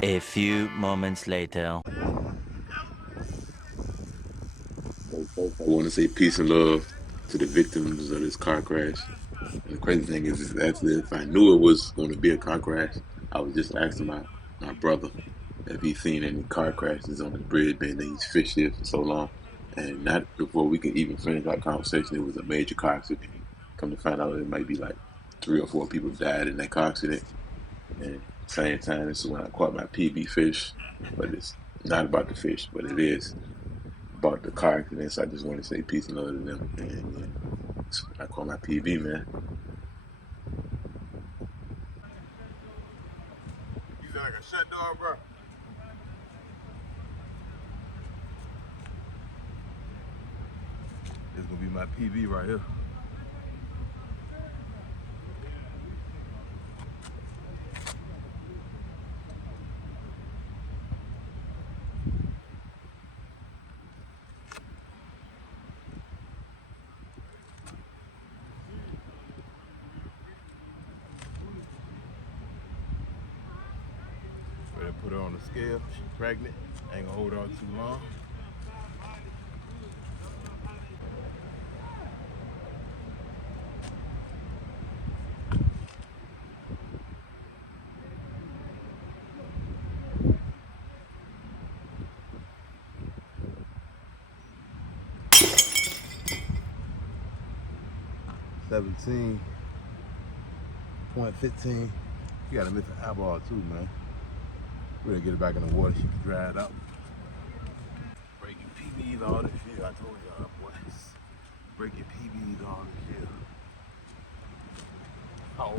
A few moments later. So first, I want to say peace and love to the victims of this car crash. And the crazy thing is actually, if I knew it was going to be a car crash, I was just asking my brother if he's seen any car crashes on the bridge, being that he's fished here for so long. And not before we could even finish our conversation, it was a major car accident. Come to find out, it might be like 3 or 4 people died in that car accident. And same time, this is when I caught my PB fish, but it's not about the fish, but it is about the car accident. So I just want to say peace and love to them. And yeah, that's when I caught my PB, man. You feel like a shut dog, bro? This gonna be my PB right here. Better put her on the scale. She's pregnant. Ain't gonna hold on too long. .15. You gotta miss an eyeball too, man. We gotta get it back in the water. She can dry it out. Breaking PBs all this year. I told y'all, boys. Breaking PBs all this year. Oh.